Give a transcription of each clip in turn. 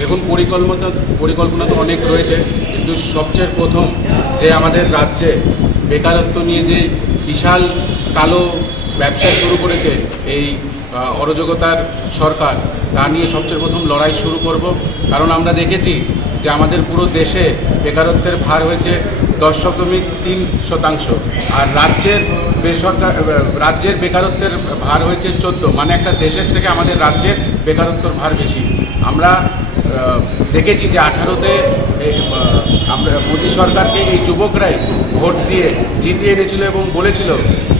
দেখুন, পরিকল্পনা পরিকল্পনা তো অনেক রয়েছে, কিন্তু সবচেয়ে প্রথম যে আমাদের রাজ্যে বেকারত্ব নিয়ে যে বিশাল কালো ব্যবসা শুরু করেছে এই অরাজকতার সরকার, তা নিয়ে সবচেয়ে প্রথম লড়াই শুরু করব। কারণ আমরা দেখেছি যে আমাদের পুরো দেশে বেকারত্বের ভার হয়েছে দশ দশমিক তিন শতাংশ, আর রাজ্যের বেসরকার রাজ্যের বেকারত্বের ভার হয়েছে চোদ্দ মানে একটা দেশের থেকে আমাদের রাজ্যের বেকারত্বর ভার বেশি। আমরা দেখেছি যে আঠারোতে আমরা মোদী সরকারকে এই যুবকরাই ভোট দিয়ে জিতিয়ে এনেছিল এবং বলেছিল,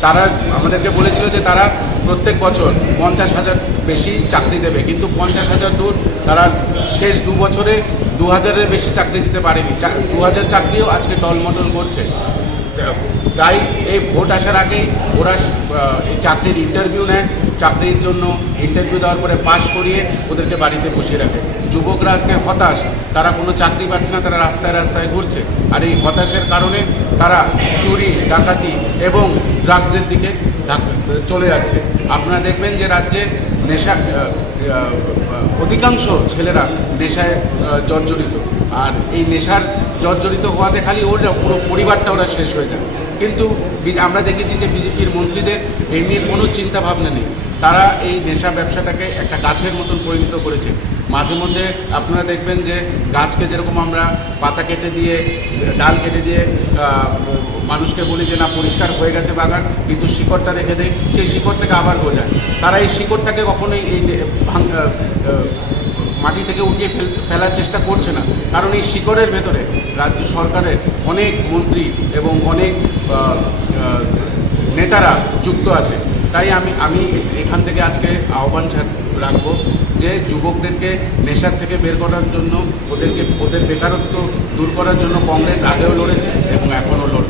তারা আমাদেরকে বলেছিল যে তারা প্রত্যেক বছর পঞ্চাশ হাজার বেশি চাকরি দেবে। কিন্তু পঞ্চাশ হাজার দূর তারা শেষ দু বছরে দু হাজারের বেশি চাকরি দিতে পারেনি। দু হাজার চাকরিও আজকে টলমটল করছে। তাই এই ভোট আসার আগেই ওরা এই চাকরির ইন্টারভিউ নেয়। চাকরির জন্য ইন্টারভিউ দেওয়ার পরে পাশ করিয়ে ওদেরকে বাড়িতে বসিয়ে রাখে। যুবকরা আজকে হতাশ। তারা কোনো চাকরি পাচ্ছে না, তারা রাস্তায় রাস্তায় ঘুরছে। আর এই হতাশের কারণে তারা চুরি, ডাকাতি এবং ড্রাগসের দিকে চলে যাচ্ছে। আপনারা দেখবেন যে রাজ্যে নেশা অধিকাংশ ছেলেরা নেশায় জর্জরিত। আর এই নেশার জর্জরিত হওয়াতে খালি ওর পুরো পরিবারটা ওরা শেষ হয়ে যায় কিন্তু আমরা দেখেছি যে বিজেপির মন্ত্রীদের এই নিয়ে কোনো চিন্তা ভাবনা নেই। তারা এই নেশা ব্যবসাটাকে একটা গাছের মতন পরিণত করেছে। মাঝে মধ্যে আপনারা দেখবেন যে গাছকে যেরকম আমরা পাতা কেটে দিয়ে, ডাল কেটে দিয়ে মানুষকে বলি যে না, পরিষ্কার হয়ে গেছে বাগান, কিন্তু শিকড়টা রেখে দেয় সেই শিকড় থেকে আবার গজায়। তারা এই শিকড়টাকে কখনোই এই মাটি থেকে উঠিয়ে ফেল, ফেলার চেষ্টা করছে না। কারণ এই শিকড়ের ভেতরে রাজ্য সরকারের অনেক মন্ত্রী এবং অনেক নেতারা যুক্ত আছে। তাই আমি আমি এখান থেকে আজকে আহ্বান রাখব যে যুবকদেরকে নেশার থেকে বের করার জন্য, ওদেরকে, ওদের বেকারত্ব দূর করার জন্য কংগ্রেস আগেও লড়েছে এবং এখনও লড়বে।